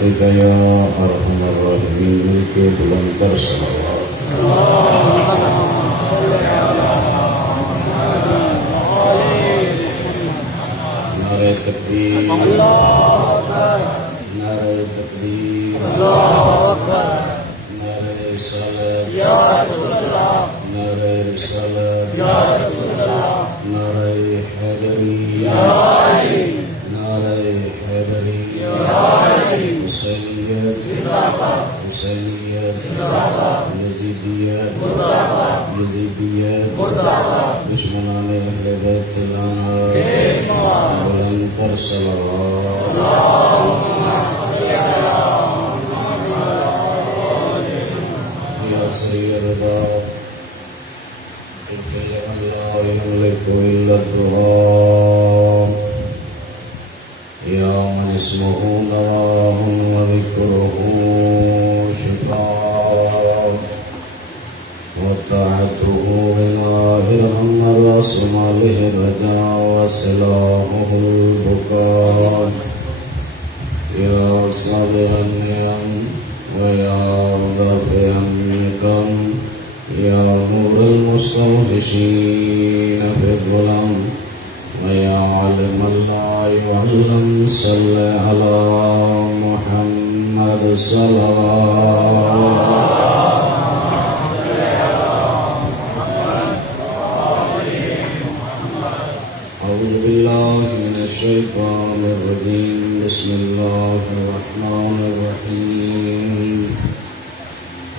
برحمتك يا أرحم الراحمين ملك بلند الصلوات نعرہ تکبیر نعرہ تکبیر نعرہ رسالت نعرہ رسالت نعرہ حیدری نعرہ حیدری حسینیت حسینیت یزیدیت یزیدیت دشمنان اہل بیت لعنت بلند پر صلوات یا سریع الرضا اغفر لمن لا يملك الا الدعاء یا من اسمه نواه وذكره شفاء وطاعته غناه ارحم الراس ماله الرجاء وسلامه البكاء يا صالح النعم ويا دافع النقم يا نور المستوحشين في الظلم ويا عالم لا يعلم صل على محمد صلوات أعوذ بالله من الشيطان الرجيم بسم الله الرحمن الرحيم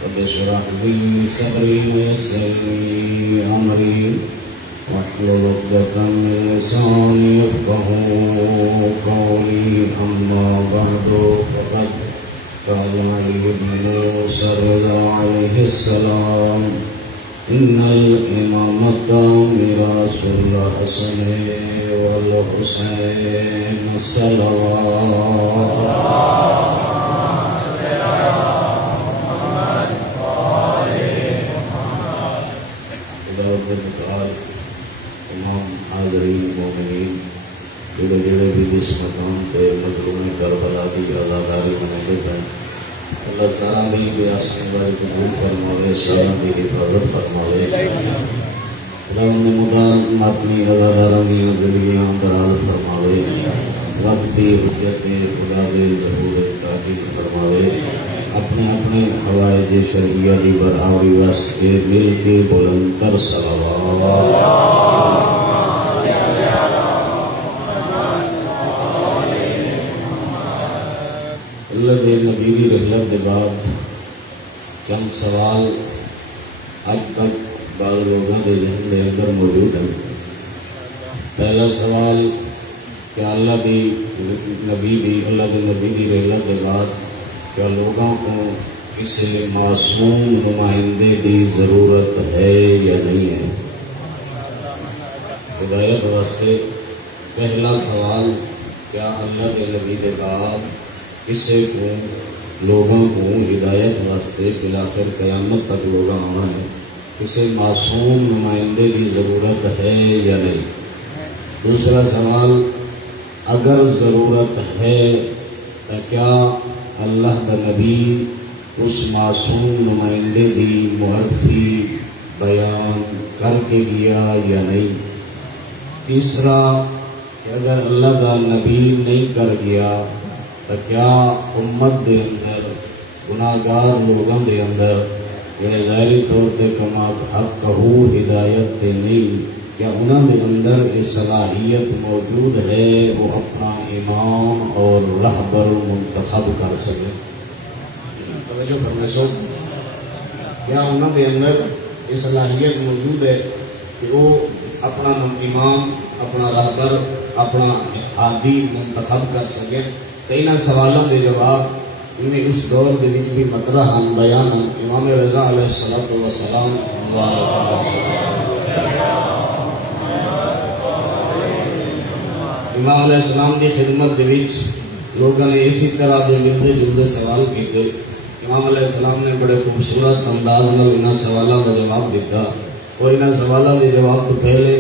رب اشرح لي صدري ويسر لي أمري واحلل عقدة من لساني يفقهوا قولي أما بعد فقد قال علي بن موسى الرضا عليه السلام إن الإمامة ميراث الحسن والحسين صلوات تمام حاضرین مومنین جڑے جڑے بھی جس مقام پہ مظلوم کربلا کی عزاداری منعقد ہیں اللہ سارا بھی بیاسین والی قبول فرمائے سارا بھی حفاظت فرمائے اللہ نے مدام اپنی عزاداروں کی زندگیاں برحال فرمائے وقت کی حجت خدا دے ضرور تعطیل فرمائے اپنے اپنے حوائج شرعیہ کی برآوری واسطے مل کے بلند کر صلوات اللہ کے نبی کی رحلت کے بعد چند سوال اب تک بعض لوگوں کے ذہن کے اندر موجود ہیں. پہلا سوال کہ اللہ کے نبی کی رحلت کے بعد کیا لوگوں کو کسی معصوم نمائندے کی ضرورت ہے یا نہیں ہے؟ ہدایت واسطے پہلا سوال کیا اللہ کے نبی کے بعد کسی کو لوگوں کو ہدایت واسطے بلاخر قیامت تک لوگ آنا ہے کسی معصوم نمائندے کی ضرورت ہے یا نہیں؟ دوسرا سوال اگر ضرورت ہے تو کیا اللہ کا نبی اس معصوم نمائندے کی معرفی بیان کر کے گیا یا نہیں؟ تیسرا کہ اگر اللہ کا نبی نہیں کر گیا تو کیا امت دے اندر گناہگار لوگوں دے اندر جڑے ظاہری طور پہ کما حق کہو ہدایت تے نہیں کیا انہوں کے اندر یہ صلاحیت موجود ہے وہ اپنا امام اور رہبر منتخب کر سکے؟ توجہ کرنے سو کیا انہوں کے اندر یہ صلاحیت موجود ہے کہ وہ اپنا امام اپنا رہبر اپنا ہادی منتخب کر سکے؟ کئی سوالوں کے جواب انہیں اس دور کے بھی مطرح بیان امام رضا علیہ الصلوۃ والسلام امام علیہ السلام کی خدمت کے لوگوں نے اسی طرح کے ملتے جلتے سوال کیے. امام علیہ السلام نے بڑے خوبصورت انداز میں انہوں سوالوں کا جواب دیتا اور انہوں سوالوں کے جواب تو پہلے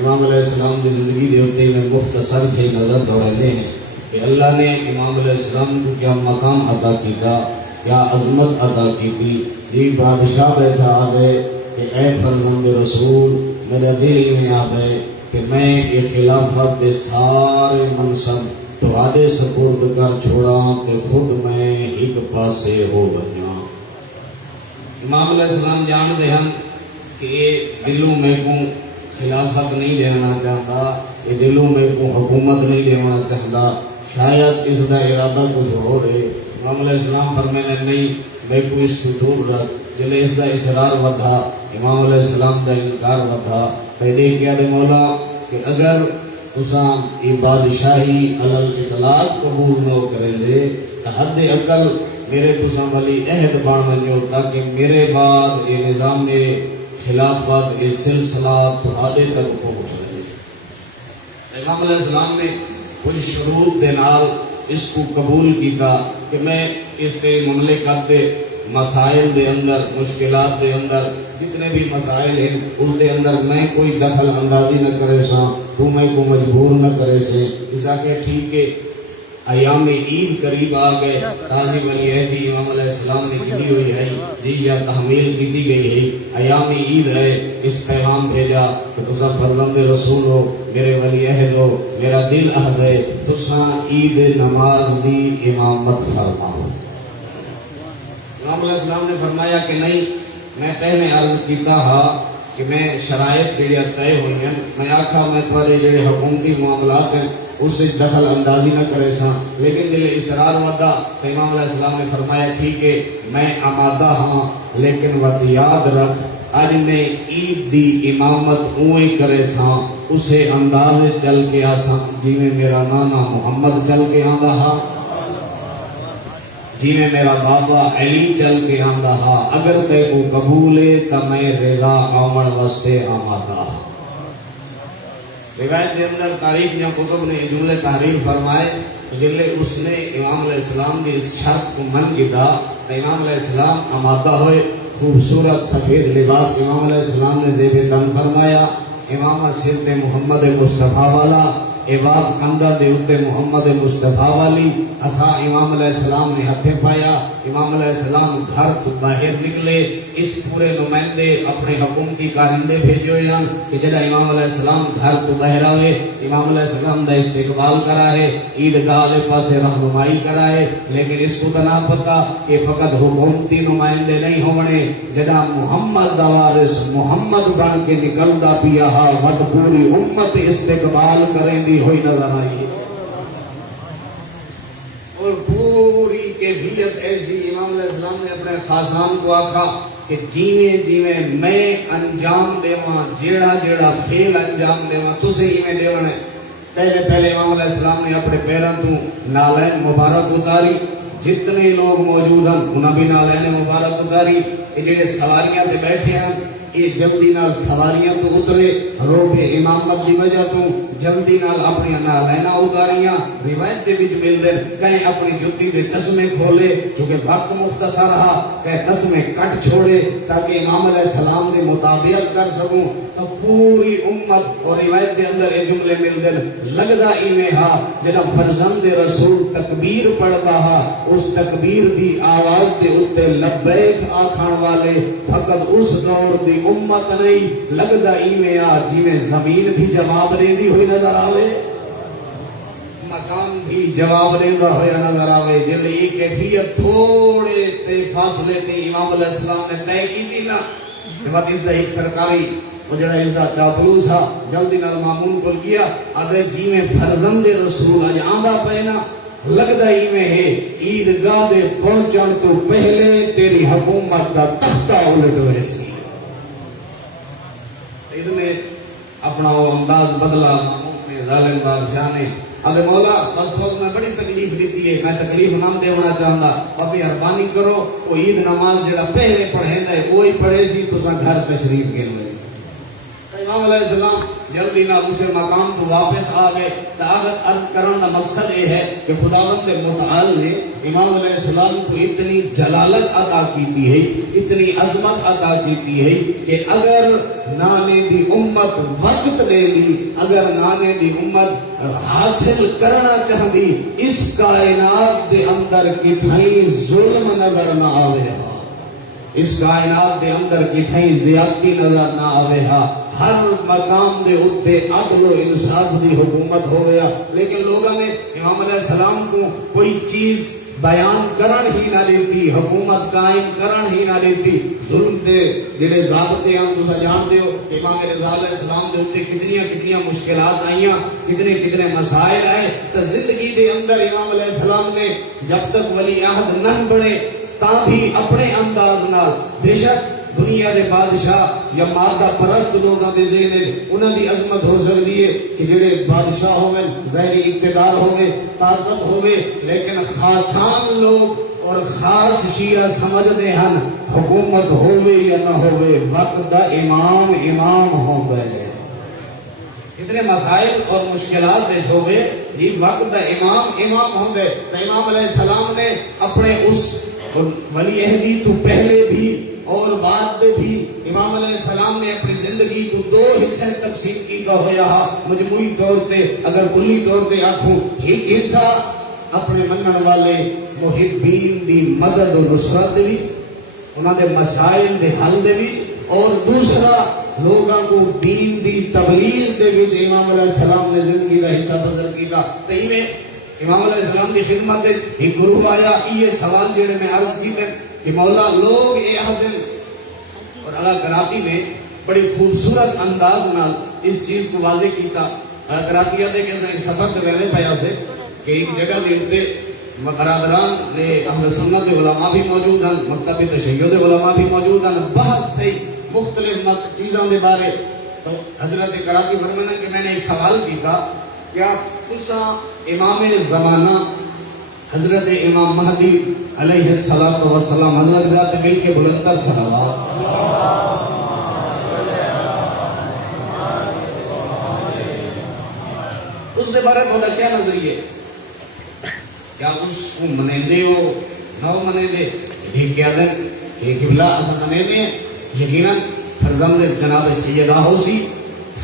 امام علیہ السلام کی زندگی کے اتنے میں مختصر سے نظر دوڑاتے ہیں. کہ اللہ نے امام علیہ السلام کو کیا مقام عطا کیا، کیا عظمت عطا کی تھی. جی بادشاہ بیٹھا آ گئے کہ اے فرزند رسول، میرے دل میں آ گئے کہ میں یہ خلافت کے سارے منصب تواڈے سپرد کر چھوڑا کہ خود میں ایک پاسے ہو بنیا. امام علیہ السلام جانتے ہیں کہ یہ دلوں میں کو خلافت نہیں دینا چاہتا، یہ دلوں میں کو حکومت نہیں دینا چاہتا، شاید اس کا ارادہ کچھ ہو رہے. امام علیہ السلام پر میں نے نہیں، میں کو اس سے دور رکھ. جلے اس کا اصرار ودھا، امام علیہ السلام کا انکار ودھا. پہلے کیا دے مولا کہ اگر تساں یہ بادشاہی علی الاطلاق قبول نہ کرے دے تو حد اقل میرے تساں والی عہد بن ونجو تاکہ میرے بعد یہ نظام خلافت یہ سلسلہ تہاڈے تک پہنچ رہے. امام علیہ السلام نے کچھ شروط دے نال اس کو قبول کیتا کہ میں اس کے مملکت دے مسائل دے اندر، مشکلات دے اندر جتنے بھی مسائل ہیں اس دے اندر میں کوئی دخل اندازی نہ کرے سا، تو میں کو مجبور نہ کرے سے. اس آگے ٹھیک ہے. ایام عید قریب آ گئے، تازی ولی عہدی امام علیہ السلام نے کی ہوئی ہے جی یا تحمیل کی دی گئی ہے. ایام عید ہے، اس پیغام بھیجا کہ تسا فرزند رسول ہو، میرے ولی عہد ہو، میرا دل عہد ہے، تسا عید نماز دی امامت فرماؤ. امام علیہ السلام نے فرمایا کہ نہیں، میں پہلے عرض کیتا ہا کہ میں شرائط جڑی طے ہوئی ہیں، میں آکھا میں تھوڑے جڑے حکومتی معاملات ہیں اس سے دخل اندازی نہ کرے سا، لیکن جلے اصرار ودا تو امام علیہ السلام نے فرمایا ٹھیک ہے میں آمادہ ہاں، لیکن وقت یاد رکھ اج نے عید دی امامت اوہی کرے سا اسے انداز چل کے آسا جی میں میرا نانا محمد چل کے آندا ہا، جی میں میرا بابا علی چل کے آندا ہا. اگر تے کو قبول ہے تو میں رضا آمن واسطے آمادہ ہا. روایت کے اندر تاریخ یا کتب نے جملے تحریر فرمائے جلے اس نے امام علیہ السلام کی اس شرط کو من کیا. امام علیہ السلام آمادہ ہوئے، خوبصورت سفید لباس امام علیہ السلام نے زیب تن فرمایا، امام سرت محمد مصطفیٰ والا، ایواب کندہ دے اتے محمد مصطفیٰ والی. اسا امام علیہ السلام نے ہتھے پایا، امام علیہ السلام گھر تو باہر نکلے. اس پورے نمائندے اپنے حکومتی کارندے بھیجے ہوئے ہیں کہ جڑا امام علیہ السلام گھر تو باہر آئے، امام علیہ السلام دا استقبال کرائے، عیدگاہ دے پاسے رہنمائی کرائے. لیکن اس کو تو نہ پتا کہ فقط حکومتی نمائندے نہیں ہونے، جڑا محمد دا وارث محمد بن کے نکلدا پیا ہا وٹ پوری امت استقبال کریں دی ہوئی نظر آئی. اور پوری کیفیت ایسی امام علیہ السلام نے اپنے خاصان کو آکھا کہ جیویں جیویں میں انجام دیواں، جیڑا جیڑا فعل انجام دیواں تسے ایویں دیونا ہے. پہلے امام علیہ السلام نے اپنے پیراں تو نالین مبارک اتاری، جتنے لوگ موجود ہیں انہاں بھی نالین مبارک اتاری. یہ جڑے سواریاں تے بیٹھے ہیں یہ جلدی نال سواریاں تو اترے، روب امامت دی وجہ تو جلدی نال اپنی نالینا اتاریاں. روایت دے وچ ملدے کہیں اپنی جُتی دے تسمے کھولے چونکہ وقت مختصر رہا، کہ تسمے کٹ چھوڑے تاکہ امام علیہ السلام دے مطابق کر سکوں. تو پوری امت اور روایت دے اندر یہ جملے ملدے لگدا ایویں ہا جڑا فرزند رسول تکبیر پڑھدا ہا اس تکبیر دی آواز دے اوتے لبیک آکھن والے فقط اس دور دی امت نہیں، لگدا ایویں آ جویں زمین بھی جواب دیندی ہوئی نظر آوے، مکان بھی جواب دیندا ہویا نظر آوے. جلے یہ کیفیت تھوڑے تے فاصلے تے امام علیہ السلام نے طے کی نا، بات اس دا ایک سرکاری وہ جڑا اس دا چاپلوس تھا جلدی نال مامون کو گیا اگر جویں فرزند رسول اج آندا پے نا لگدا ایویں ہے عیدگاہ دے پہنچن تو پہلے تیری حکومت دا تختہ الٹ ہوئے سی. اس نے اپنا وہ انداز بدلا مامون نے، ظالم بادشاہ نے. اگر مولا بس وقت میں بڑی تکلیف دیتی ہے، میں تکلیف نہ دینا چاہتا، ابھی مہربانی کرو وہ عید نماز جڑا پہلے پڑھے گا وہی پڑھے سی تو گھر تشریف کے ہوئے. امام علیہ السلام جلدی نہ اسے مقام تو واپس آ گئے. عرض کرنے کا مقصد یہ ہے کہ خداوند متعال نے امام علیہ السلام کو اتنی جلالت عطا کی ہے، اتنی عظمت عطا کی ہے کہ اگر نانے دی امت وقت دے دی، اگر نانے دی امت حاصل کرنا چاہتی، اس کائنات دے اندر کتنی ظلم نظر نہ آوے، اس کائنات دے اندر کتنی زیادتی نظر نہ آوے، ہر مقام دے اتے عدل و انصاف دی حکومت ہو گیا. لیکن لوگوں نے امام علیہ السلام کو کوئی چیز بیان کرن ہی نہ دیتی، حکومت قائم کرن ہی نہ دیتی. ظلم دے جڑے ضابطے ہیں تساں جانتے ہو کہ امام رضا علیہ السلام دے اوتے کتنی مشکلات آئیاں، کتنے مسائل آئے. تو زندگی دے اندر امام علیہ السلام نے جب تک ولی عہد نہ بنے تاں بھی اپنے انداز نال، بے شک دنیا دے بادشاہ یا مادہ پرست لوگاں دے ذہن انہاں دی عظمت ہو سکتی ہے کہ جڑے بادشاہ ہوئے، ظاہری اقتدار ہوئے، طاقت ہوئے، لیکن خاصان لوگ اور خاص شیعہ سمجھتے ہیں حکومت ہوئے یا نہ ہوئے وقت دا امام ہوتا ہے. اتنے مسائل اور مشکلات دے ہوئے جی وقت دا امام ہوتا ہے. تو امام علیہ السلام نے اپنے اس ولی عہدی تو پہلے بھی اور بعد میں بھی امام علیہ السلام نے اپنی زندگی کو دو حصے تقسیم کیتا ہویا، مجموعی طور پہ اگر کلی طور پہ آنکھوں، ایک حصہ اپنے منن والے محبین دی مدد و نصرت دی، انہاں دے مسائل دے حل دے وچ، اور دوسرا لوگاں کو دین دی تبلیغ دے وچ امام علیہ السلام نے زندگی کا حصہ بسر کیتا. تئی میں امام علیہ السلام کی خدمت ایک گروہ آیا، یہ سوال جڑے میں عرض کیتے کہ مولا لوگ یہ آدھن، اور اللہ کراتی نے بڑی خوبصورت انداز نال اس چیز کو واضح کیتا. کراتی آدھے کہ ایک سفر کرنے پایا سے کہ ایک جگہ دیتے برادران نے اہل سنت کے علماء بھی موجود ہیں، مکتب تشیع کے علماء بھی موجود ہیں، بحث تھی مختلف چیزوں کے بارے. تو حضرت کراتی فرمانا کہ میں نے ایک سوال کیتا، کیا تساں امام زمانہ حضرت امام مہدی علیہ الصلوۃ والسلام حضرت ذات مل کے بلندر صلوات اس دے بارے تھوڑا کیا نظریے، کیا اس کو منیندے ہو نہ منیندے؟ یہ کیا دیں کہ قبلہ اصل منیندے ہیں، یقیناً فرزند جناب سیدہ ہو سی.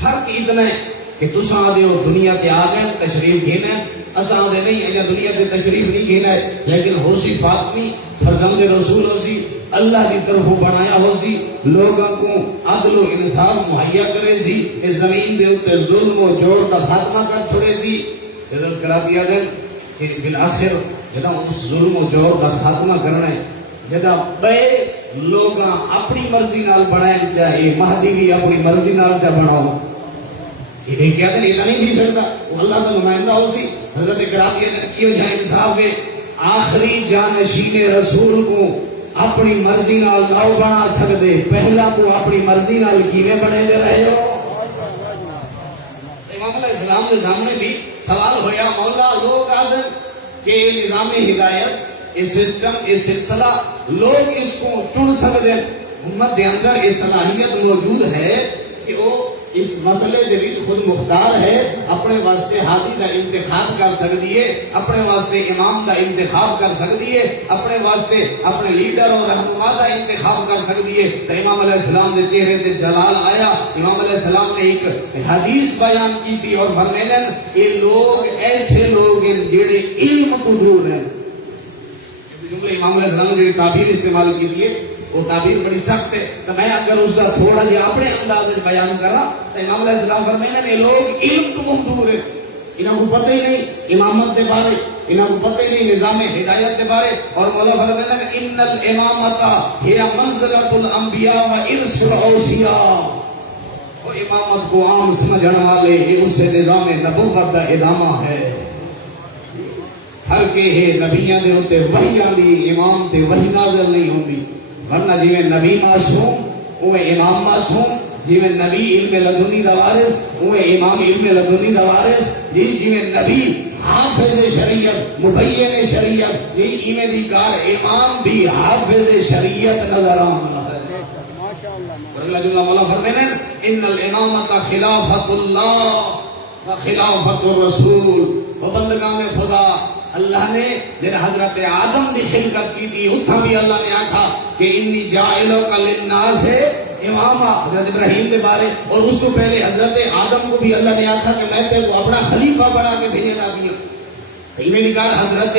فرق اتنا ہے کہ تساں آدھے ہو دنیا تے آ گئے تشریف گھینا ہے، اساں آدھے نہیں اجا دنیا تے تشریف نہیں گھینا ہے، لیکن ہو سی فاطمی فرزند رسول ہو سی، اللہ کی طرف بنایا ہو سی، لوگوں کو عدل و انصاف مہیا کرے سی، اس زمین دے اوتے ظلم و جور کا خاتمہ کر چھوڑے سی. حضرت کرا دیا گیا کہ بالآخر جدا اس ظلم و جور کا خاتمہ کرنا ہے، جدا بے لوگاں اپنی مرضی نال بنائیں چاہے مہدی بھی اپنی مرضی نال چاہ بناؤ. یہ کیا کہ یہ نہیں بھی سکتا، وہ اللہ کا نمائندہ ہو سی. حضرت کرام کی وجہ انصاف ہے، آخری جانشین رسول کو اپنی مرضی نال نہ بنا سکتے، پہلا کو اپنی مرضی نال کیویں بنے دے رہے ہو. امام علیہ السلام کے سامنے بھی سوال ہویا، مولا لوگ آدھر کہ نظام ہدایت، یہ سسٹم، یہ سلسلہ لوگ اس کو چن سکتے ہیں، امت دے اندر یہ صلاحیت موجود ہے کہ وہ اس مسئلے کے بھی خود مختار ہے، اپنے واسطے ہادی کا انتخاب کر سکتی ہے، اپنے واسطے امام کا انتخاب کر سکتی ہے، اپنے واسطے اپنے لیڈر اور رہنما کا انتخاب کر سکتی ہے. تو امام علیہ السلام کے چہرے تے جلال آیا. امام علیہ السلام نے ایک حدیث بیان کی تھی اور فرمایا یہ لوگ ایسے لوگ ہیں جڑے علم کو دور ہیں. جملے امام علیہ السلام نے تعبیر استعمال کی ہے، وہ تعبیر بڑی سخت ہے، تو میں اگر اس کا تھوڑا جہا اپنے انداز میں بیان کرا تو امام علیہ السلام فرمایا نے لوگ علم تو مخدور ہیں، انہوں کو پتہ ہی نہیں امامت کے بارے، انہوں کو پتہ ہی نہیں نظام ہدایت کے بارے. اور مولا فرمایا نے ان الامامۃ ہی منزلۃ الانبیاء و ارث الاوصیاء، وہ امامت کو عام سمجھنے والے یہ اس نظام نبوت کا ادامہ ہے. ہر کے نبیاں دے ہوتے وحی آندی، امام تے وحی نازل نہیں ہوندی، ورنہ جی میں نبی معصوم وہ امام معصوم، جی میں نبی علم لدنی دا وارث وہ امام علم لدنی دا وارث، جی میں نبی حافظ شریعت مبین شریعت، جی ایمیں دی کار امام بھی حافظ شریعت نظر آن. اللہ جل مولا فرمائے ان الامامۃ خلافۃ اللہ و خلافۃ الرسول. وہ بندگان خدا اللہ نے جن حضرت آدم کی خلقت کی تھی اتھا بھی اللہ نے آکھا کہ انی جاعلک للناس امام. حضرت ابراہیم کے بارے اور اس کو پہلے حضرت آدم کو بھی اللہ نے آکھا کہ میں تیرے کو اپنا خلیفہ بنا کے بھیجنا بھی ہوں. نکال حضرت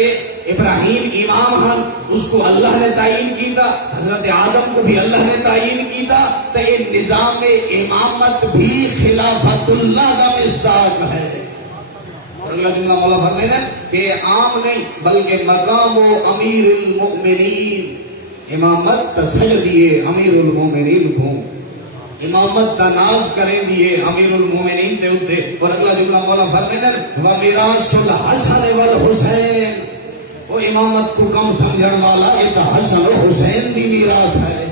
ابراہیم امام ہیں اس کو اللہ نے تعین کی تھا, حضرت آدم کو بھی اللہ نے تعین کی تھا. تو یہ نظام امامت بھی خلافت اللہ کا مصداق ہے. اور اللہ جل مولا فرمائے نا کہ عام نہیں بلکہ مقام و امیر المؤمنین. امامت تسل دیے امیر المؤمنین کو, امامت کا ناز کریں دیے امیر المومنین دے اتے. اور اللہ جل مولا فرمائے وَمِرَاثُ الْحَسَنِ وَالْحُسَيْنِ. وہ امامت کو کم سمجھن والا ایک حسن و حسین دی میراث ہے.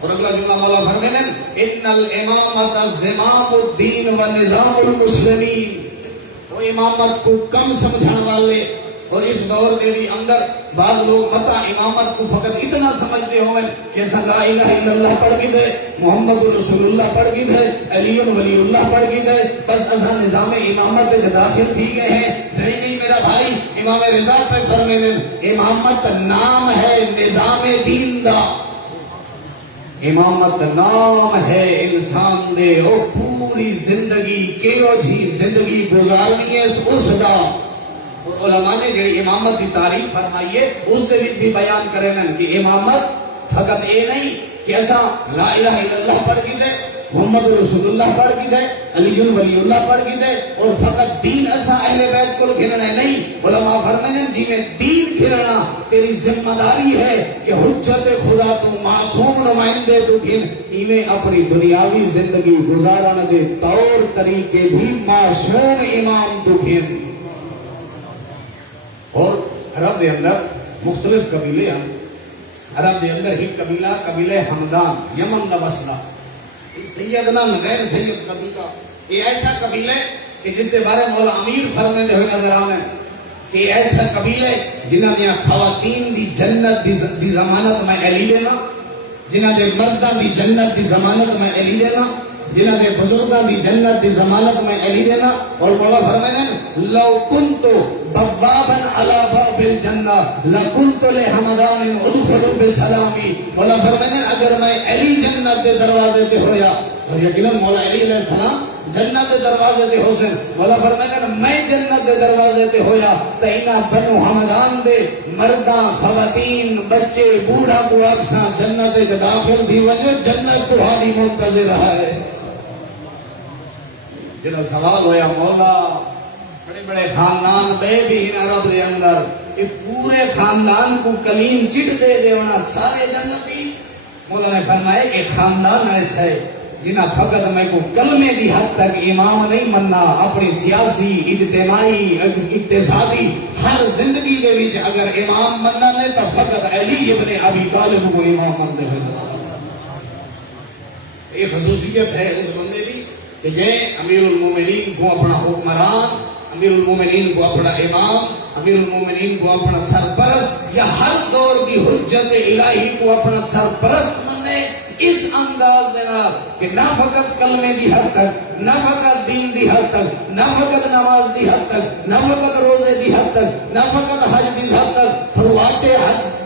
اور اللہ جل مولا فرمائے اِنَّ الْإِمَامَةَ زِمَامُ الدِّينِ وَنِظَامُ الْمُسْلِمِينَ. وہ امامت کو کم سمجھن والے. اور اس دور کے بھی اندر بعض لوگ متا امامت کو فقط اتنا سمجھتے ہوئے کہ ایسا لا الہ الا اللہ پڑھ گی دے, محمد رسول اللہ پڑھ گی دے, علی ولی اللہ پڑھ گی دے, بس ایسا نظام امامت پہ داخل تھی گئے ہیں. نہیں میرا بھائی, امام رضا پہ فرمانے امامت نام ہے نظام دین دا. امامت نام ہے انسان دے او پوری زندگی کیو جی زندگی گزارنی ہے اس دا. اور علماء نے جو امامت کی تعریف فرمائی ہے اس سے بھی بیان کریں کہ امامت فقط یہ نہیں کہ ایسا لا الہ الا اللہ پڑھ کی دے, محمد رسول اللہ پڑھ کی دے, علی ولی اللہ پڑھ کی دے اور فقط دین ایسا اہل بیت کو گھرنا نہیں. علماء فرمائیں جی میں دین گھرنا تیری ذمہ داری ہے کہ حجت خدا تو معصوم نمائندے تو گھن انہیں اپنی دنیاوی زندگی گزارنے دے طور طریقے بھی معصوم امام تو گھن. اور عرب دے اندر مختلف قبیلے ہیں. عرب دے اندر ہی قبیلہ حمدان یمن دا مسئلہ سیدنا غیر سید قبیلہ. یہ ایسا قبیلہ کہ جس کے بارے مولا امیر فرماتے ہوئے نظر آنے کہ ایسا قبیلہ جنہاں نے خواتین دی جنت دی ضمانت میں علی لینا, جنہاں دے مرداں دی جنت دی ضمانت میں علی لینا, جنہاں دے بزرگاں دی جنت دی ضمانت میں علی لینا. اور مولا فرماتے لو کنتو بابا علی باب الجنہ لکنت لحمدان ادخلوا بسلامی. مولا فرماتے اگر میں علی جنت دے دروازے تے ہویا, اور یقیناً مولا علی علیہ السلام جنت دے دروازے تے حسن, مولا فرماتے میں جنت دے دروازے تے ہویا تو انہاں بنو حمدان دے مرداں خواتین بچے بوڑھا کو اکساں جنت دے داخل تھی وجہ جنت کو حالی منتظر ہے. جنہاں سوال ہویا مولا بڑے بڑے خاندان بے بھی ہیں عرب دے اندر کہ پورے خاندان کو کلیم چٹ دے دے ہونا سارے جنتی. مولا نے فرمایا کہ خاندان ایسا ہے جنہاں فقط میں کو کلمے دی حد تک امام نہیں مننا, اپنی سیاسی اجتماعی اقتصادی ہر زندگی کے بیچ اگر امام مننا نے تو فقط علی ابن ابی طالب کو امام منتے ہیں. ایک خصوصیت ہے اس بندے کی کہ جے امیر المومنین کو اپنا حکمران, امیر المومنین کو اپنا امام, امیر المومنین کو اپنا سرپرست یا ہر دور کی حجت الہی کو اپنا سرپرست منے اس انداز دینا کہ نہ فقط کلمے دی حد تک, نہ فقط دین دی حد تک, نہ فقط نماز دی حد تک, نہ فقط روزے دی حد تک, نہ فقط حج دی حد تک, فروات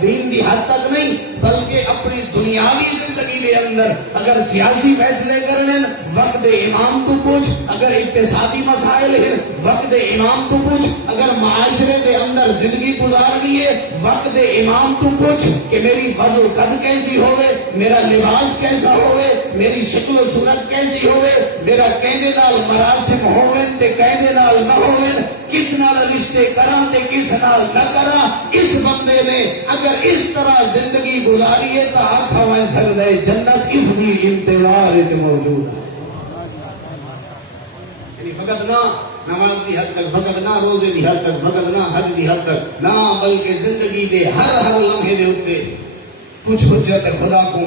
دین دی حد تک نہیں بلکہ اپنی دنیاوی زندگی دے اندر اگر سیاسی فیصلے کرنے وقت امام کو پوچھ, اگر اقتصادی مسائل ہیں وقت امام کو پوچھ, اگر معاشرے کے اندر زندگی گزارنی ہے وقت امام کو پوچھ کہ میری وضو قد کیسی ہوئے, میرا لباس کیسا ہوئے, میری شکل و صورت کیسی ہوئے, میرا کہنے نال مراسم ہوئے تے کہنے نال نہ ہوئے, کس نال رشتے کراں تے کس نال نہ کراں. اس بندے نے اگر اس طرح زندگی گزاری ہے تو آنکھاں میں سکتا ہے جنت اس بھی انتظار وچ موجود ہے. یعنی فقط نہ نماز کی حد تک, فقط نہ روزے کی حد تک, فقط نہ حج کی حد تک, نہ بلکہ زندگی دے ہر لمحے دے اتے کچھ حجت خدا کو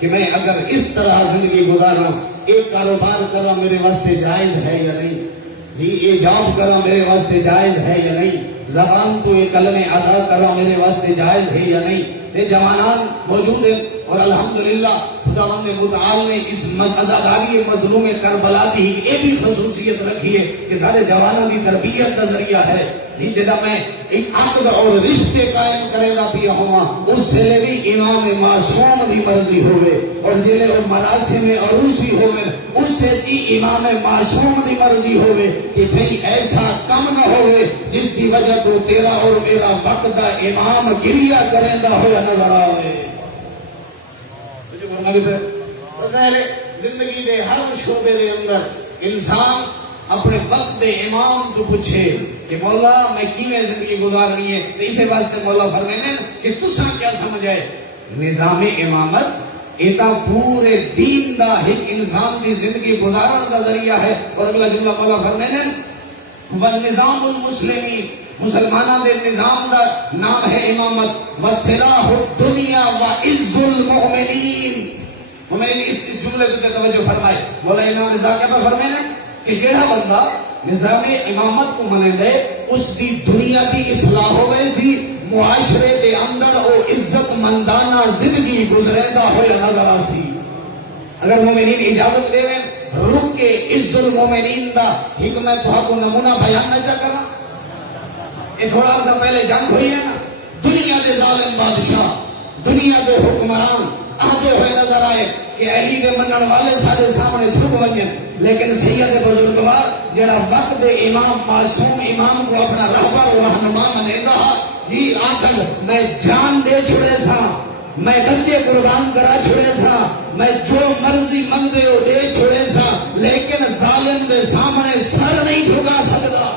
کہ میں اگر اس طرح زندگی گزارا, ایک کاروبار کرنا میرے واسطے جائز ہے یا نہیں, یہ جاب کرنا میرے واسطے جائز ہے یا نہیں, زبان تو یہ کلمے ادا کرنا میرے واسطے جائز ہے یا نہیں. یہ جوانان موجود ہیں اور الحمدللہ خداوند متعال نے اس عزاداری مظلوم کربلا کی یہ بھی خصوصیت رکھی ہے کہ سارے جوانوں کی تربیت کا ذریعہ ہے. جدا میں ایک عقد اور رشتے قائم کرے گا پیا ہوا اس سے بھی امام معصوم دی مرضی ہوئے اور جلے اور مراسم عروسی ہوئے اس سے جی امام معصوم دی مرضی ہوئے کہ بھئی ایسا کم نہ ہوئے جس کی وجہ تو تیرا اور میرا وقت دا امام گریا کرندہ ہویا نظر آئے. زندگی دے ہر شعبے دے اندر انسان اپنے وقت دے امام تو پوچھے کہ مولا میں کیویں زندگی گزارنی ہے. تو اسی واسطے مولا فرماتے ہیں کہ تساں کیا سمجھے نظام امامت یہ تو پورے دین دا ایک انسان کی زندگی گزارن کا ذریعہ ہے. اور اگلا جملہ مولا فرماتے ہیں والنظام المسلمین مسلمانوں دے نظام دا نام ہے امامت وسلاح الدنیا وعز المؤمنین. مومنین اس جملے کو توجہ فرمائے. مولا امام رضا کیا فرماتے ہیں کہ جڑا بندہ نظام امامت کو منے لے اس دی دنیا کی اصلاح ہوئے سی معاشرے دے اندر او عزت مندانہ زندگی گزریندا ہویا نظر آسی. اگر مومنین اجازت دے رہے رک کے عز المومنین دا ایک میں تو نمونہ بیان نہ چاہ کرنا. یہ تھوڑا سا پہلے جنگ ہوئی ہے نا دنیا دے ظالم بادشاہ دنیا دے حکمران آگے ہوئے نظر آئے کہ اہلی دے منن والے سارے سامنے جھک ونجن لیکن سید بزرگوار جڑا وقت دے امام معصوم امام کو اپنا رہبر و رہنما منیندا جی آخر میں جان دے چھڑے سا میں بچے قربان کرا چھڑے سا میں جو مرضی منگدے ہو دے چھڑے سا لیکن ظالم دے سامنے سر نہیں جھکا سکتا.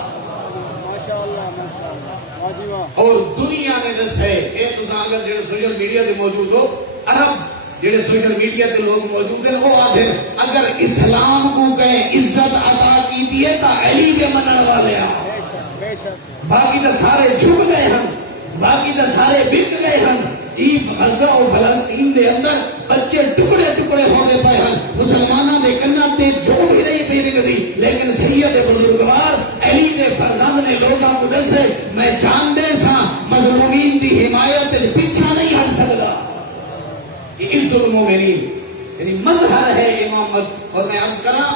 اور دنیا نے دسے اے تساں اگر جڑے سوشل میڈیا تے موجود ہو عرب جڑے سوشل میڈیا تے لوگ موجود ہیں وہ آدھے اگر اسلام کو کہیں عزت عطا کی دیے تا علی کے منن والے ہیں باقی تو سارے جھک گئے ہیں باقی تو سارے بک گئے ہیں. غزہ و فلسطین دے اندر بچے ٹکڑے ٹکڑے ہونے پے ہیں مسلمانوں دے کناں تے جو بھی نہیں پی نکلی لیکن سید بزرگوار علی دے فرزند نے لوگوں کو دسے میں جان دے سا مظلومین دی حمایت پیچھا نہیں ہٹ سکتا. یہ عز المومنین یعنی مظہر ہے امامت. اور میں عرض کرا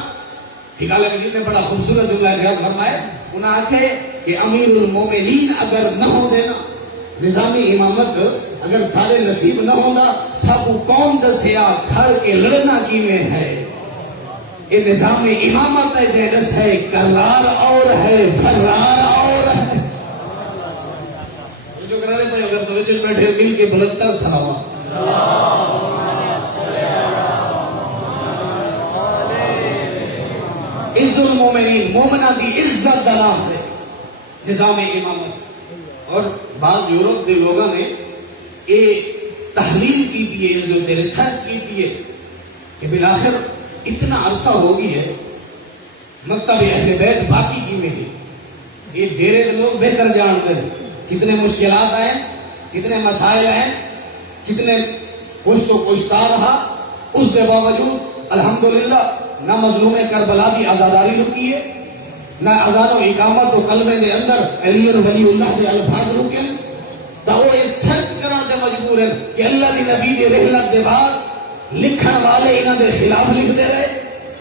فقال مجید نے بڑا خوبصورت جملہ ارشاد فرمائے انہاں آکھے کہ امیر المومنین اگر نہ ہو دینا نظام امامت اگر سارے نصیب نہ ہوگا سب کون دسیا کھڑ کے لڑنا کیویں ہے. یہ نظام امامت ہے جیس ہے کرار اور ہے فرار اور ہے. جو کرانے پہ اگر توجہ بیٹھے مل کے بلندتر سلام عز المومنین مومنہ کی عزت دا نام ہے نظام امامت. اور بعض یورپ کے لوگوں نے یہ تحلیل کی ہے ریسرچ کی ہے کہ بالآخر اتنا عرصہ ہو گئی ہے مکتب اہل بیت باقی کی میں ہے یہ ڈیرے لوگ بہتر جانتے ہیں کتنے مشکلات آئے کتنے مسائل ہیں کتنے کچھ تو کچھتا رہا اس کے باوجود الحمدللہ نہ مظلوم کربلا کی آزاداری رکی ہے نہ اذان و اقامت و قلبے دے اندر علی ولی اللہ دے الفاظ رکن تو وہ یہ سچ کرنا تے مجبور ہے کہ اللہ دی نبی دی رحلت دے بعد لکھن والے انہاں دے خلاف لکھ دے رہے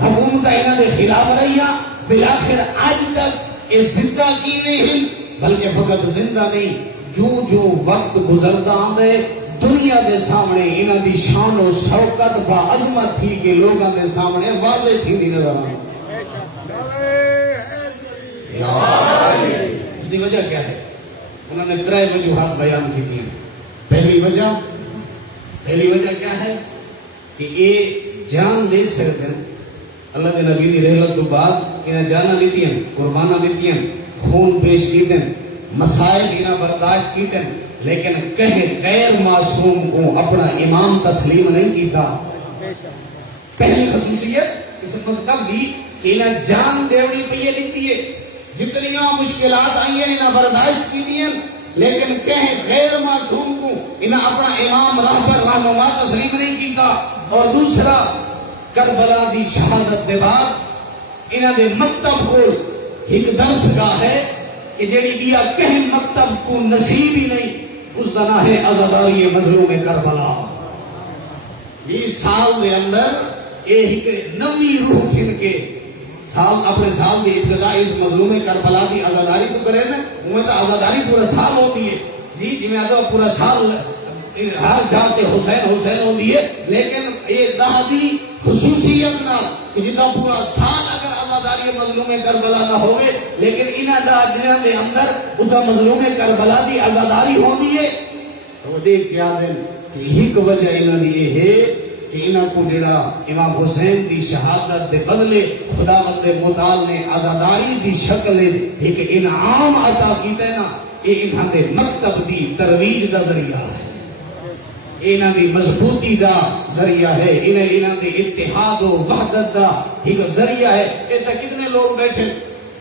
حکومت انہاں دے خلاف رہی بالآخر آج تک یہ زندہ کی نہیں بلکہ فقط زندہ نہیں جو جو وقت گزرتا آندے دنیا دے سامنے انہاں دی شان و شوکت با عظمت تھی کہ لوگاں دے سامنے واضح تھی نہیں نظر آئی. اس کی وجہ کیا ہے انہوں نے 3 وجوہات بیان کی تھی. پہلی وجہ کیا ہے کہ یہ جان دے سکتے ہیں اللہ کے نبی کی رحلت تو بعد انہیں جانا دیتی ہیں قربانہ دیتی ہیں خون پیش کیتے ہیں مسائل انہیں برداشت کیتے ہیں لیکن کہیں غیر معصوم کو اپنا امام تسلیم نہیں کیتا. پہلی خصوصیت اس مطلب بھی کہ انہیں جان دیونی پہ لیتی ہے جتنیاں مشکلات آئی ہیں انہیں برداشت کی ہیں لیکن کہیں غیر معصوم کو انہیں اپنا امام رہبر رہنما تسلیم نہیں کیتا. اور دوسرا کربلا دی شہادت دے بعد انہیں دے مکتب کو ایک درس گاہ ہے کہ جیڑی دیا کہیں مکتب کو نصیب ہی نہیں اس کا نام ہے عزاداری مظلوم کربلا. سال دے اندر ایک نوی روح کھن کے سال اپنے سال کی ابتدا اس مظلوم کربلا کی آزاداری تو کرے نا، وہ تو آزاداری پورا سال ہوتی ہے جی جی میں تو پورا سال ہر جاتے حسین حسین ہوتی ہے، لیکن یہ دہدی خصوصیت نہ کہ جتا پورا سال اگر آزاداری مظلوم کربلا نہ ہوئے، لیکن انہاں دا جنہاں دے اندر اتا مظلوم کربلا دی آزاداری ہوتی ہے تو دیکھ کیا دن ایک وجہ انہاں دی یہ ہے کہ انہاں کو جڑا امام حسین دی شہادت دے بدلے خدا مند متعال نے آزاداری دی شکل ایک انعام عطا کیتا ہے نا، یہ انہاں دے مکتب دی ترویج دا ذریعہ ہے، انہاں دی مضبوطی دا ذریعہ ہے، انہاں دے اتحاد و وحدت دا ایک ذریعہ ہے۔ ایسا کتنے لوگ بیٹھے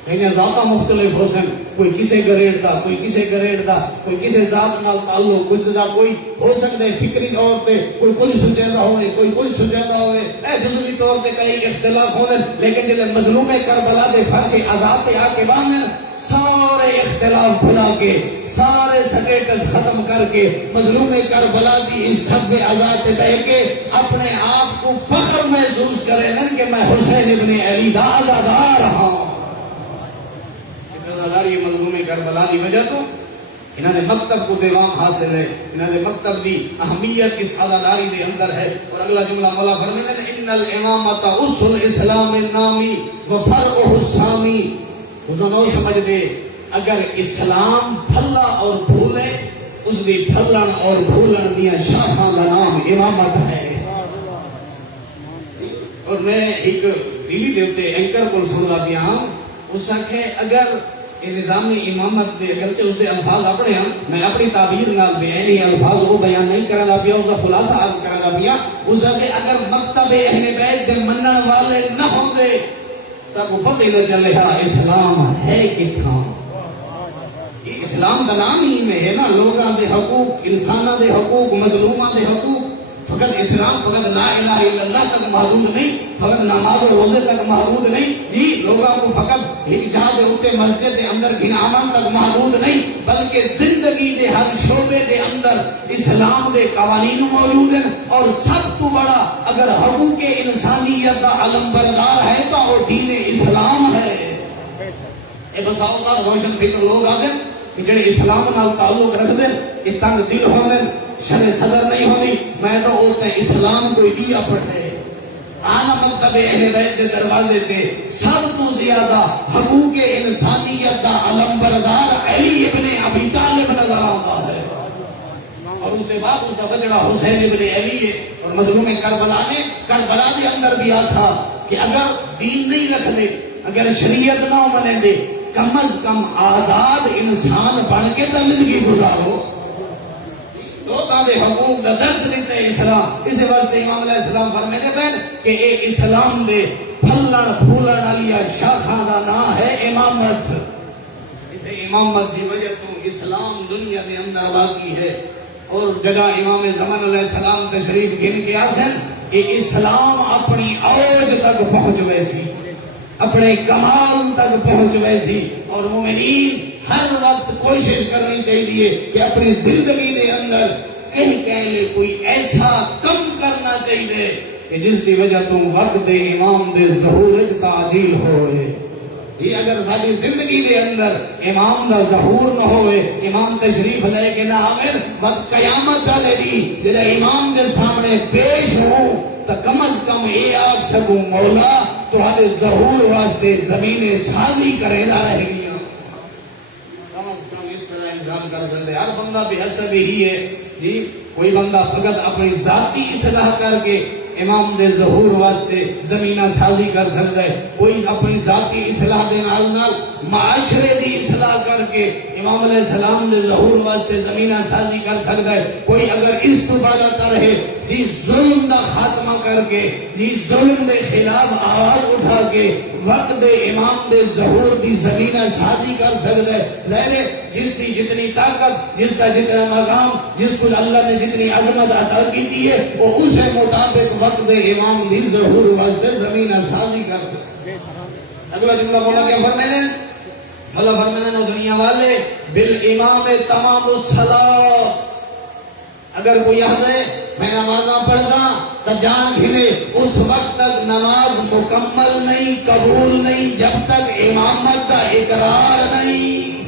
انہیں ذاتہ مختلف ہو سن، کوئی کسے گریڈ دا، کوئی کسے گریڈ دا، کوئی کسے ذات نال تعلق، کچھ دا کوئی ہو سکتے فکری طور پہ کوئی کچھ سجیدہ ہوئے، کوئی کچھ سجیدہ ہوئے، جزوی طور پہ کئی اختلاف ہونے، لیکن جنہیں مظلوم کربلا دے فرش عذاب پہ آکے باندھیں سارے اختلاف بھلا کے سارے سٹیٹس ختم کر کے مظلوم کربلا دی عزت پہ عذاب پہ بہ کے اپنے آپ کو فخر محسوس کریں کہ میں حسین ابن علی دا آزادار ہوں۔ آزاداری مظلوم کربلا دی وجہ تو انہوں نے مکتب کو دیوان حاصل ہے، انہوں نے مکتب دی اہمیت اس آزاداری دے اندر ہے۔ اور اگلا جملہ مولا فرماتے ہیں ان الامامۃ اس الاسلام النامی وفرعہ السامی۔ انہوں نے سمجھ دے اگر اسلام پھلا اور بھولے اس دی پھلن اور بھولن دیا شاخاں کا نام امامت ہے۔ اور میں ایک ٹی وی دیتے اینکر کو سننا پیا ہوں، اس آکھے اگر یہ نظام امامت دے اگرچہ اس دے الفاظ اپنے ہیں، میں اپنی تعبیر نال بیانی الفاظ وہ بیان نہیں کرنا پیا، اس کا خلاصہ عرض کرنا پیا، اس آکھے اگر مکتب اہل بیت دے منن والے نہ ہوں دے سب کو پتہ ہی نہ چلے ہاں اسلام ہے کتھاں۔ اسلام کا نام ہی میں ہے نا، لوگاں دے حقوق، انساناں دے حقوق، مظلوماں دے حقوق۔ فقط اسلام فقط لا الہ الا اللہ تک محدود نہیں، فقط نماز و روزے تک محدود نہیں جی، لوگوں کو فقط حجاب دے اوتے مسجد دے اندر گنامن تک محدود نہیں، بلکہ زندگی دے ہر شعبے دے اندر اسلام دے قوانین موجود ہیں۔ اور سب تو بڑا اگر حقوق انسانیت کا علم بردار ہے تو وہ دین اسلام ہے۔ اے بس اوقات روشن فکر لوگ آتے ہیں کہ جڑے اسلام نال تعلق رکھتے ہیں، یہ تنگ دل ہوتے ہیں، شرع صدر نہیں ہوتی، میں تو اوتے اسلام کوئی دیا پڑھتے آنا مکتب اہل بیت کے دروازے تے سب تو زیادہ حقوق انسانیت دا علم بردار علی ابن ابی طالب نظر آتا ہے، اور اس کے بعد اس کا بچڑا حسین ابن علی ہے۔ اور مظلوم کربلا نے کربلا کے اندر بھی آتا کہ اگر دین نہیں رکھ دے، اگر شریعت نہ منے دے، کم از کم آزاد انسان بن کے تو زندگی گزارو۔ لوگاں دے حقوق دا درس دیتے اسلام، اس واسطے امام علیہ السلام فرماتے ہیں کہ اے اسلام دے پھلن پھولن والی شاخاں دا نام ہے امامت۔ اسے امامت دی وجہ تو اسلام دنیا دے اندر باقی ہے۔ اور جگہ امام زمان علیہ السلام تشریف گن کے آسن کہ اسلام اپنی اوج تک پہنچ ویسی، اپنے کمال تک پہنچ ویسی، اور مومنین ہر وقت کوشش کرنی چاہیے کہ اپنی زندگی دے اندر کہیں کہیں کوئی ایسا کم کرنا چاہیے کہ جس کی وجہ تو وقت امام دے ظہور تعدیل ہوئے۔ یہ اگر ساری زندگی دے اندر امام دا ظہور نہ ہوئے، امام تشریف لے کے نہ آمر، وقت قیامت والے بھی جب امام کے سامنے پیش ہوں تو کم از کم یہ آگ سکوں مولا تو ہر ظہور واسطے زمین سازی کرے نہ رہے گی۔ کر سکتے ہر بندہ بے حسب ہی ہے جی، کوئی بندہ فقط اپنی ذاتی اصلاح کر کے امام دے ظہور واسطے زمینہ سازی کر سکتا ہے، کوئی اپنی ذاتی اصلاح دے نال نال معاشرے دی اصلاح کر کے امام علیہ السلام دے ظہور واسطے زمینہ سازی کر سکتا ہے، کوئی اگر اس تو بڑھتا رہے جی ظلم دا خاتمہ کر کے جی ظلم دے خلاف آواز اٹھا کے وقت دے امام دے ظہور دی زمینہ سازی کر سکتا ہے۔ ظاہر جس کی جتنی طاقت، جس کا جتنا مقام، جس کو اللہ نے جتنی عظمت عطا کی دی ہے، وہ اسے مطابق وقت دے امام دی ظہور واسطے زمینہ سازی کر سکتا ہے۔ اگلا جملہ مولا کیا فرماتے ہیں؟ مولا فرماتے ہیں دنیا والے بالامام تمام الصلاۃ، اگر کوئی یاد ہے میں نمازاں پڑھتا تو جان گھنے اس وقت تک نماز مکمل نہیں، قبول نہیں، جب تک امامت کا اقرار نہیں۔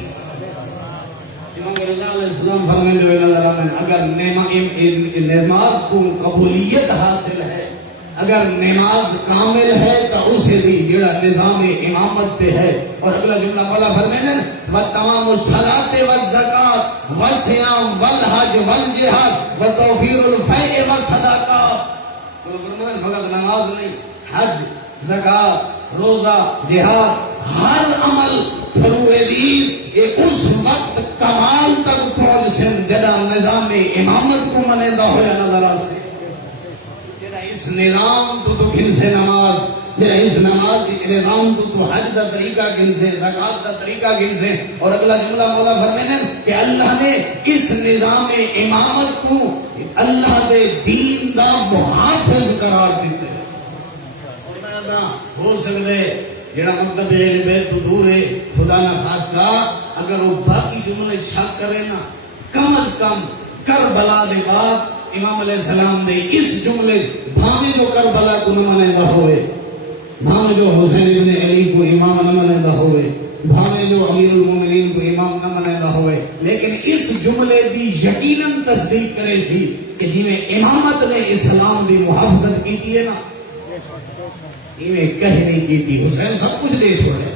امام رضا علیہ السلام فرماتے ہیں اگر نماز کو قبولیت حاصل ہے، اگر نماز کامل ہے تو اسے بھی جڑا نظام امامت پہ ہے۔ اور اگلا جملہ مولا فرماتے ہیں وَتَمَامُ الصَّلَاةِ وَالزَّكَاةِ وَالصِّيَامِ وَالْحَجِّ وَالْجِهَادِ وَتَوْفِيرُ الْفَيْءِ وَالصَّدَقَاتِ۔ مگر نماز نہیں، حج، زکات، روزہ، جہاد، ہر عمل فروع دین یہ اس وقت کمال تک پہنچ سے جڑا نظام امامت کو منیندہ ہویا نظر آسے۔ جڑا اس نظام تو گھن سے نماز، جڑا اس نماز کی نظام تو حج دا طریقہ گھن سے، زکات دا طریقہ گھن سے۔ اور اگلا جملہ مولا فرماتے ہیں کہ اللہ نے اس نظام امامت کو اللہ دے دین دا محافظ قرار دیتے ہیں۔ اور میں ہو سکتے جڑا مطلب بیت تو دور ہے، خدا نہ خاصہ اگر وہ باقی جملے شک کرے نا، کم از کم کربلا دے بعد امام علیہ السلام دے اس جملے بھاوے جو کربلا کو نہ منیندہ ہوئے، بھاوے جو حسین ابن علی کو امام نہ منیندہ ہوئے، بھاوے جو امیر المومنین کو امام نہ منیندہ ہوئے، لیکن اس جملے دی یقیناً تصدیق کرے سی کہ جی میں امامت نے اسلام دی محافظت کی ہے نا، انہیں کہہ نہیں کی تھی۔ حسین سب کچھ دے چھوڑے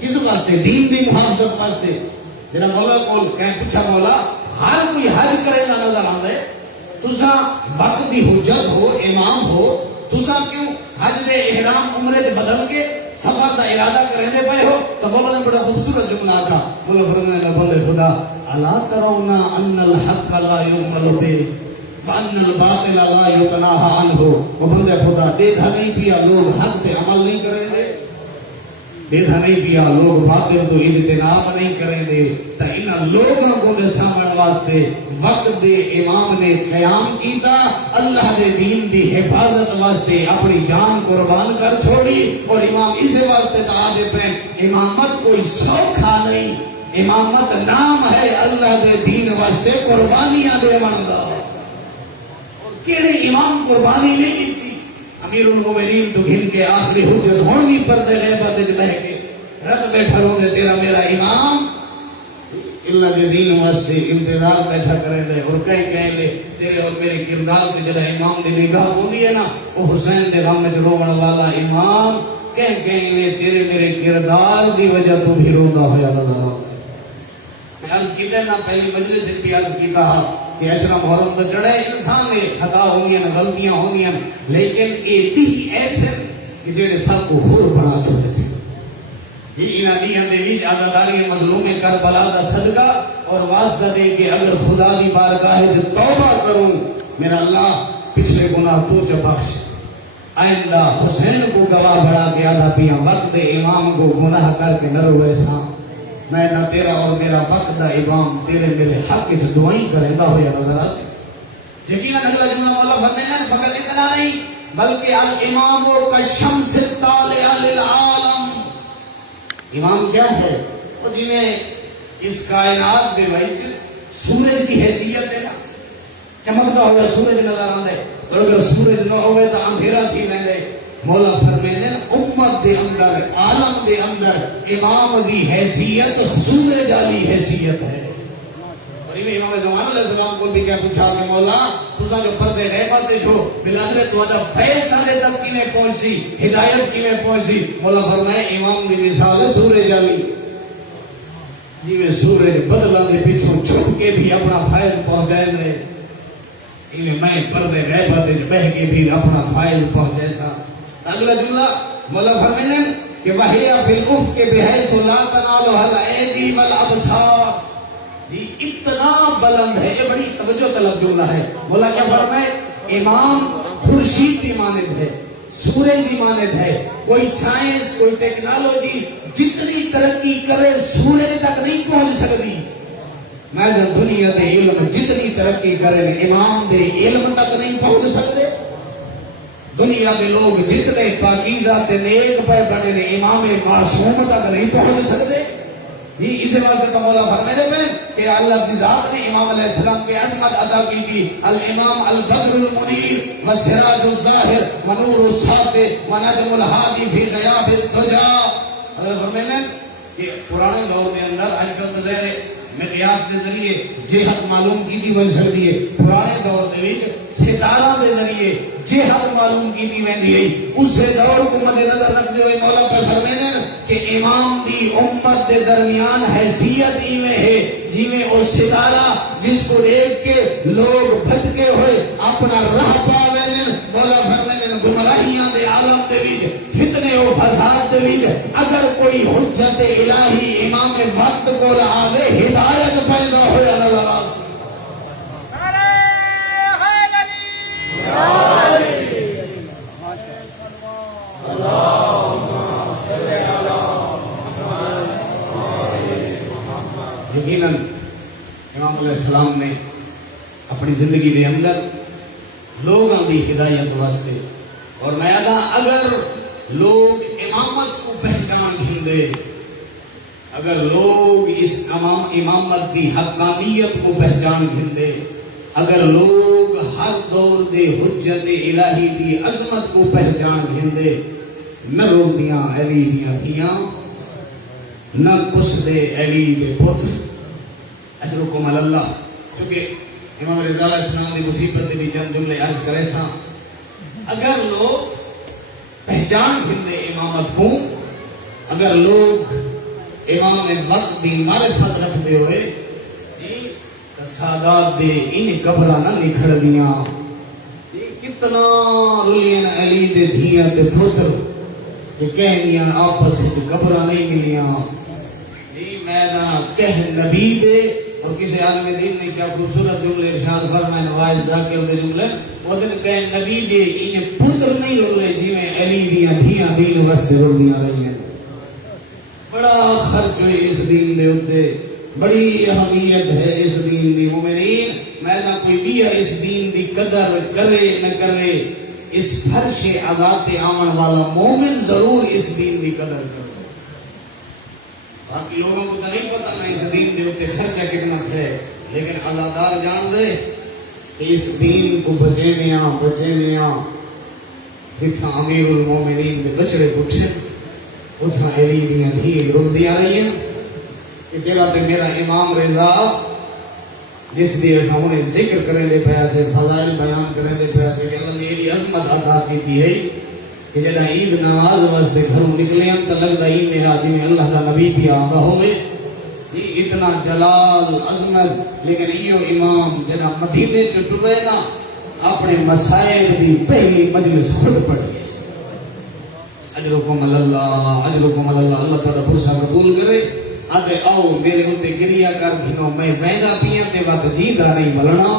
کس واسطے؟ دین دی محافظت واسطے۔ جنہا مولا کو کہیں پوچھا مولا ہر کوئی حج کرے نہ نظر آندے، تسا وقت دی حجت ہو، امام ہو، تسا کیوں حج دے احرام عمرے دے بدل کے سفر دا ارادہ کریں دے پائے ہو؟ تو مولا نے بڑا خوبصورت جملہ آتا، مولا فرمانے بولے خدا الا ترون ان الحق لا یعمل بہ وَأَنَّ الْبَاطِلَ لَا يُتَنَاهَا عَنْهُ۔ وہ بندے خدا دیکھا نہیں پیا لوگ حق پہ عمل نہیں کریں گے، دیکھا نہیں پیا لوگ باطل تو اجتناب نہیں کریں گے، تو ان لوگوں کو سامنے واسطے وقت دے امام نے قیام کیتا، اللہ دے دین دی حفاظت واسطے اپنی جان قربان کر چھوڑی۔ اور امام اسے واسطے آج پہ امامت کوئی سوکھا نہیں، امامت نام ہے اللہ دے دین واسطے قربانیاں دے منگا۔ کیڑے امام قربانی نہیں کی؟ امیر المومنین تو گھن کے آخری حجت ہونی پردے غیبت وچ بہ کے رت بیٹھا رو دے تیرا میرا امام اللہ کے دین واسطے انتظار بیٹھا کریں دے، اور کہیں لے تیرے اور میرے کردار پہ جڑا امام دی نگاہ ہوندی ہے نا، وہ حسین دے غم وچ روون والا امام کہیں لے تیرے میرے کردار دی وجہ تو بھی روندا ہویا نظر آتا۔ میں عرض کیتا نا پہلی مجلس سے بھی عرض کیتا کہ اشرا محرم تو چڑھے انسان نے خطا ہونی ہیں، غلطیاں ہونی ہیں، لیکن ایدی ایسے کہ جڑے سب کو ہور بنا چھوڑے سے یہ انہاں دیاں دے وچ آزاداری مظلوم کربلا دا صدقہ اور واسطہ دے کہ اگر خدا دی بارگاہ وچ توبہ کروں میرا اللہ پچھلے گناہ تو چ بخش، آئندہ حسین کو گواہ بڑھا کے آدھا پیاں وقت امام کو گناہ کر کے نہ روے سا، میں نہ تیرا اور میرا وقت دا امام تیرے میرے حق کی دعائیں کریں دا ہویا نظر آس۔ یقیناً اگلا جملہ مولا فرماتے ہیں فقط اتنا نہیں بلکہ الامام کا شمس طالع للعالم، امام کیا ہے؟ وہ جنہیں اس کائنات دے وچ سورج کی حیثیت ہے نا، چمکتا ہوا سورج نظر آندے، اور اگر سورج نہ ہوئے تو اندھیرا تھی رہندے۔ مولا فرماتے ہیں امت دے اندر، عالم دے اندر امام دی حیثیت سورج والی حیثیت ہے۔ اور امام زمان علیہ السلام کو بھی کیا پوچھا کہ مولا تساں جو پردے غیبت تے چھو بلادر تواڈا فیض سارے تک کیویں پہنچی، ہدایت کیویں پہنچی؟ مولا فرمائے امام دی مثال ہے سورج والی، جویں سورج بدلاں دے پیچھے چھپ کے بھی اپنا فیض پہنچائے نے، میں پردے غیبت وچ بہ کے بھی اپنا فیض پہنچائے سا۔ اگلا جملہ مولا فرماتے ہیں کہ وحیا فی الافق بحیث لا تنالها الايدی والابصار، یہ اتنا بلند ہے، یہ بڑی توجہ طلب جملہ ہے۔ مولا کیا فرمائے؟ امام خورشید کی مانند ہے، سورج کی مانند ہے، کوئی سائنس کوئی ٹیکنالوجی جتنی ترقی کرے سورج تک نہیں پہنچ سکتی، میں دنیا دے علم جتنی ترقی کرے امام دے علم تک نہیں پہنچ سکتے، دنیا کے لوگ جتنے پاکیزہ تے نیک پہ بنے نے امام معصوم تک نہیں پہنچ سکتے۔ جی اسے واسطے تو مولا فرماتے ہیں کہ اللہ کی ذات نے امام علیہ السلام کی عظمت ادا کی تھی. الامام البدر المنیر والسراج الظاہر ونور الساطع ونجم الہادی فی غیاب الدجا. حضرت فرماتے ہیں کہ پرانے دور کے اندر آج کل ظاہر مقیاس کے ذریعے جہت معلوم کی تھی بن سکتی ہے. پرانے دور کے ستارہ کے ذریعے جہت معلوم کی تھی ویندی ہے. اس دور کو مد نظر رکھتے ہوئے مولا پر فرماتے ہیں کہ امام دی امت دے درمیان حیثیت ہی میں ہے جی میں وہ ستارہ جس کو دیکھ کے لوگ بھٹکے ہوئے اپنا راہ پا لیں. مولا فرماتے ہیں گمراہیاں دے عالم دے وچ فتنے و فساد دے وچ اگر کوئی حجت الہی امام وقت کو آوے ہدایت پیدا ہویا نظر آ. یقیناً امام علیہ السلام نے اپنی زندگی کے اندر لوگوں کی ہدایت واسطے اور میں اگر لوگ امامت کو پہچان گھندے اگر لوگ اس امامت کی حقانیت کو پہچان گھندے اگر لوگ ہر دور دے حجت الہی کی عظمت کو پہچان گھندے نہ روک دیاں علی دیاں دھیاں نہ کس دے علی دے پتر اجرکم اللہ. چونکہ امام رضا علیہ السلام کی مصیبت بھی چند جملے عرض کرے سا. اگر لوگ پہچان گھندے امامت کو اگر لوگ امام وقت کی معرفت رکھتے ہوئے سادات دے ان قبرہ نہ نکھڑ دیاں کتنا رلین علی دے دھیاں دے پتر کہ کہنیاں آپس سے قبرہ نہیں ملیاں. میدان کہہ نبی دے اور کسی عالم دین نے کیا خوبصورت جملے ارشاد فرمائے نواز ذاکر دے جملے وہ دن کہہ نبی دے انہیں پتر نہیں رول رہے جی میں علی دیاں دھیاں دین وستے رول دیاں رہی ہیں. بڑا خرچ ہوئی اس دین دے ہوتے بڑی اہمیت ہے اس دین دی. مومنین میدان کوئی دیا اس دین دی قدر کرے نہ کرے اس فرش عذاب آمن والا مومن ضرور اس دین دی قدر کرے. باقی لوگوں کو تو نہیں پتہ نہیں اس دین دے ہوتے خرچہ کتنا ہے لیکن اللہ تعالی جان دے کہ اس دین کو بچے میاں جتنا امیر المومنین دے بچڑے اٹھے اتنا علی دیاں بھی رول دیا رہی ہیں کہ جگہ تے میرا امام رضا جس دی ایسا انہیں ذکر کریں دے پیاسے فضائل بیان کریں دے پیاسے کہ اللہ میری عظمت عطا کی تھی ہے کہ جڑا عید نماز واسطے گھروں نکلے ہیں تو لگتا ہی میں آدمی میں اللہ کا نبی بھی آگا ہوئے اتنا جلال عظمت. لیکن یہ امام جڑا مدینے جو ٹرے نا اپنے مسائل دی پہلی مجلس خود پڑھی. اجرکم اللہ اللہ تعالیٰ بھروسہ قبول کرے. آگے آؤ میرے ہوتے گریا کر گھنو میں میدہ پیاں تے وقت جیدہ نہیں ملنا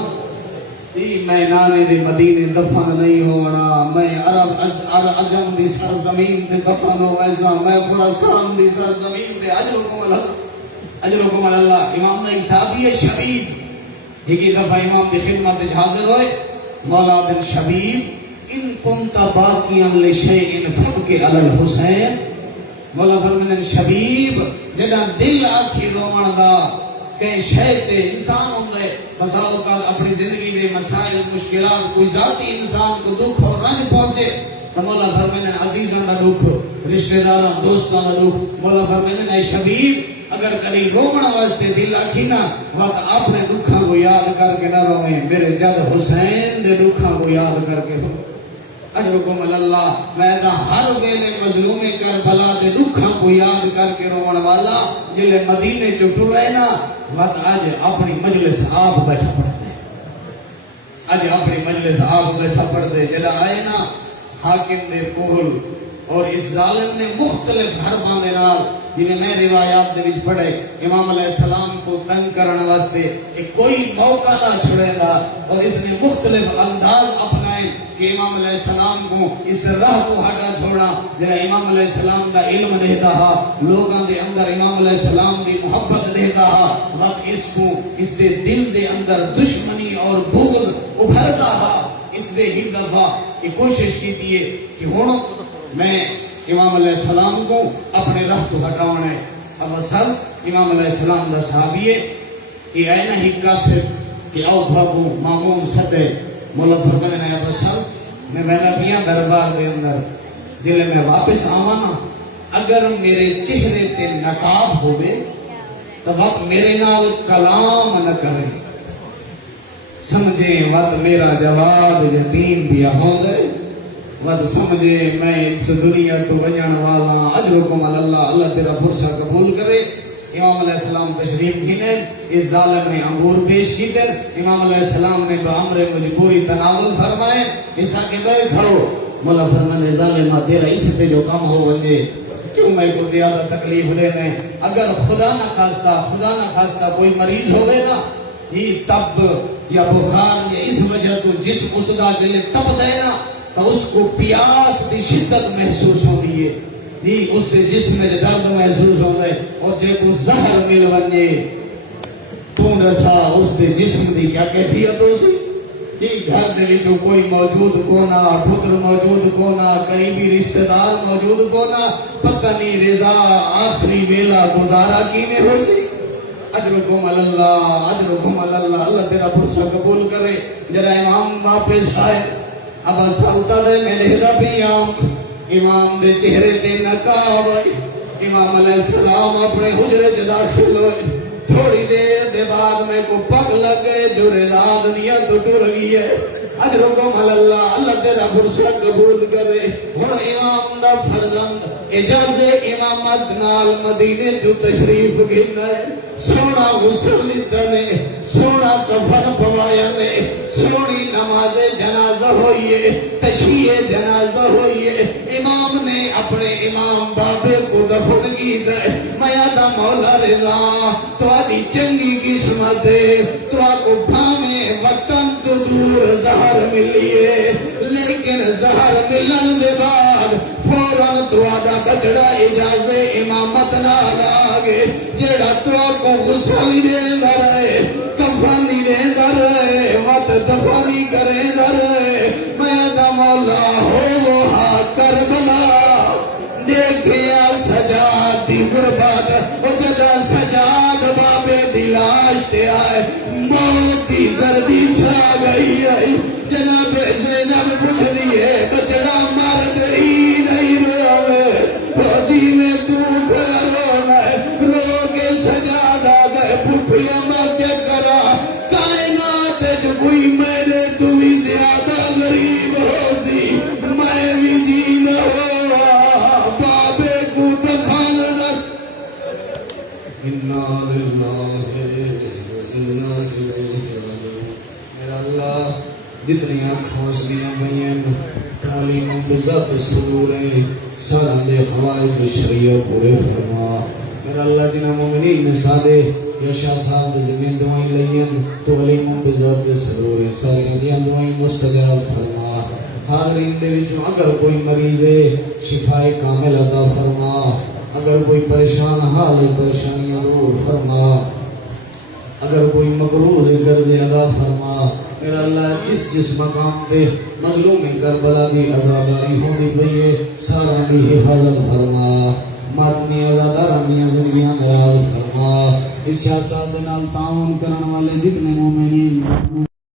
میں نانے دے مدینے دفن نہیں ہونا میں عرب عجم دی سرزمین دے دفن ہو ایسا میں خراسان دی سرزمین دے. اجرکم اللہ. امام نے صحابی شبیب ایک دفعہ امام دی خدمت حاضر ہوئے. مولا بن شبیب ان کنت باقیاں لشیء فبکی علی الحسین. مولا فرمائے شبیب جڑا دل آکھی رومن دا کہ شہد انسان ہوتا ہے بسا اوقات اپنی زندگی دے مسائل مشکلات کوئی ذاتی انسان کو دکھ اور رنج پہنچے تو مولا فرمائے عزیزاں دا دکھ رشتہ داراں دوستاں دا دکھ. مولا فرمائے اے شبیب اگر کبھی رومن واسطے دل آکھی نا وقت اپنے دکھاں کو یاد کر کے نہ روئیں میرے جد حسین دے دکھاں کو یاد کر کے رو. اجرکم اللہ. میں ہر ویلے مظلوم کربلا دے دکھاں کو یاد کر کے رومن والا جلے مدینے چ ٹرے نا وقت اج اپنی مجلس آپ بیٹھا پڑھتے اج اپنی مجلس آپ بیٹھا پڑھتے جڑا آئے نا حاکم دے کول اور اس ظالم نے مختلف حرباں دے نال جنہیں میں روایات دے وچ پڑھے امام علیہ السلام کو تنگ کرنے واسطے کوئی موقع نہ چھڑے گا اور اس نے مختلف انداز اپنائے کہ امام علیہ السلام کو اس راہ کو ہٹا چھوڑا جنہیں امام علیہ السلام کا علم دیتا ہا لوگاں دے اندر امام علیہ السلام دی محبت دیتا ہا وقت اس کو اس دے دل دے اندر دشمنی اور بغض ابھرتا ہا. اس دے ہی دفعہ یہ کوشش کی تھی کہ ہوں میں امام علیہ السلام کو اپنے راہ تو ہٹاؤں ہے. اب اصل امام علیہ السلام دا صحابی ہے کہ اے نہ ہی قاصد کہ آؤ بھاگو معمون سدے مولا فرمانے نے ابو سل میں میرا پیاں دربار دے اندر جلے میں واپس آوانا اگر میرے چہرے تے نقاب ہوئے تو وقت میرے نال کلام نہ کریں سمجھیں وقت میرا جواب یتیم بھی ہوں گے وقت سمجھے میں اس دنیا تو بجان والا اجرکم اللہ اللہ تیرا فرصہ قبول کرے امام علیہ السلام تشریف گھنے اس ظالم نے انگور پیش کی کر امام علیہ السلام نے بامر مجبوری تناول فرمائے ایسا کہ میں کھڑو مولا فرمانے ظالمہ تیرا اس پہ جو کام ہو بنجے کیوں میں کو زیادہ تکلیف لینے اگر خدا نہ خواستہ کوئی مریض ہوئے نا یہ تب یا بخار یا اس وجہ تو جسم اس کا دل تب دے نا تو اس کو پیاس کی شدت محسوس ہو رہی ہے جی اس کے جسم میں درد محسوس ہو رہا ہے اور جب وہ زہر مل بنجے تو رسا اس کے جسم کی کیا کیفیت ہو سی جی گھر دے وچوں کوئی موجود کونا پتر موجود کونا قریبی رشتہ دار موجود کونا پتہ نہیں رضا آخری ویلا گزارا کینے ہو سی اجرکم اللہ اللہ تیرا فرصہ قبول کرے جرا امام واپس آئے اب سلطہ دے میں لہذا بھی امام دے چہرے تے نقاب امام علیہ السلام اپنے حجرے سے داخل ہوئے تھوڑی دیر دے بعد میں کو پک لگے جو رضا دنیا تو ٹر گئی ہے اجرکم اللہ تیرا فرصہ قبول کرے ہن امام دا فرزند اجازت امامت نال مدینے جو تشریف گھنا ہے سونا غسل لیتنے سونا کفن پوایا نے سونی نماز جنازہ ہوئیے تشیع جنازہ ہوئیے امام نے اپنے امام بابے کو دفن کی دے میادہ مولا رضا تو آدھی چنگی قسمت ہے تو آکو بھامے وطن تو دور زہر ملیے لیکن زہر ملن دے بعد فوراں تو آدھا بچڑا اجازت امامت نہ لاغے جیڑا تو آکو غسل دے رہے کفانی دے رہے وقت دفانی کرے رہے میادہ مولا ہو کربلا دیکھیا سجاد دی غربت وہ جدا سجاد بابے دلاش تے آئے موت دی گردی چھا گئی ہے جناب زینب پوچھ دیئے بچڑا مرد ہی نہیں روے وہ دینے تو کھڑا رونا ہے رو کے سجاد آگئے پھوپیا مرد کرا کائنات جو کوئی میرے تو بھی زیادہ غریب ہو سی میں بھی جی نہ ہوا بابے کو دفن رکھ انا للہ انا الیہ راجعون میرا اللہ جتنی کھوسیاں گئیں تعلیم بذات سروریں سارا دے خوائد شریعہ پورے فرما میرا اللہ جنہ مومنین سادے یا شاہ صاحب دے زمین دعائیں لئین تو علیم بذات سروریں ساری دیاں دعائیں مستجاب فرما حاضرین دے وچوں اگر کوئی مریض ہے شفائے کامل عطا فرما اگر کوئی پریشان حال پریشانیاں دور فرما اگر کوئی مقروض قرض ادا فرما میرا اللہ جس مقام پہ مظلوم کربلا دی عزاداری ہونی پئی ہے سارا دی حفاظت فرما ماتمی عزادارہ میاں زندگیاں دراز فرما اس شاہ صاحب نال تعاون کرن والے جتنے مومنین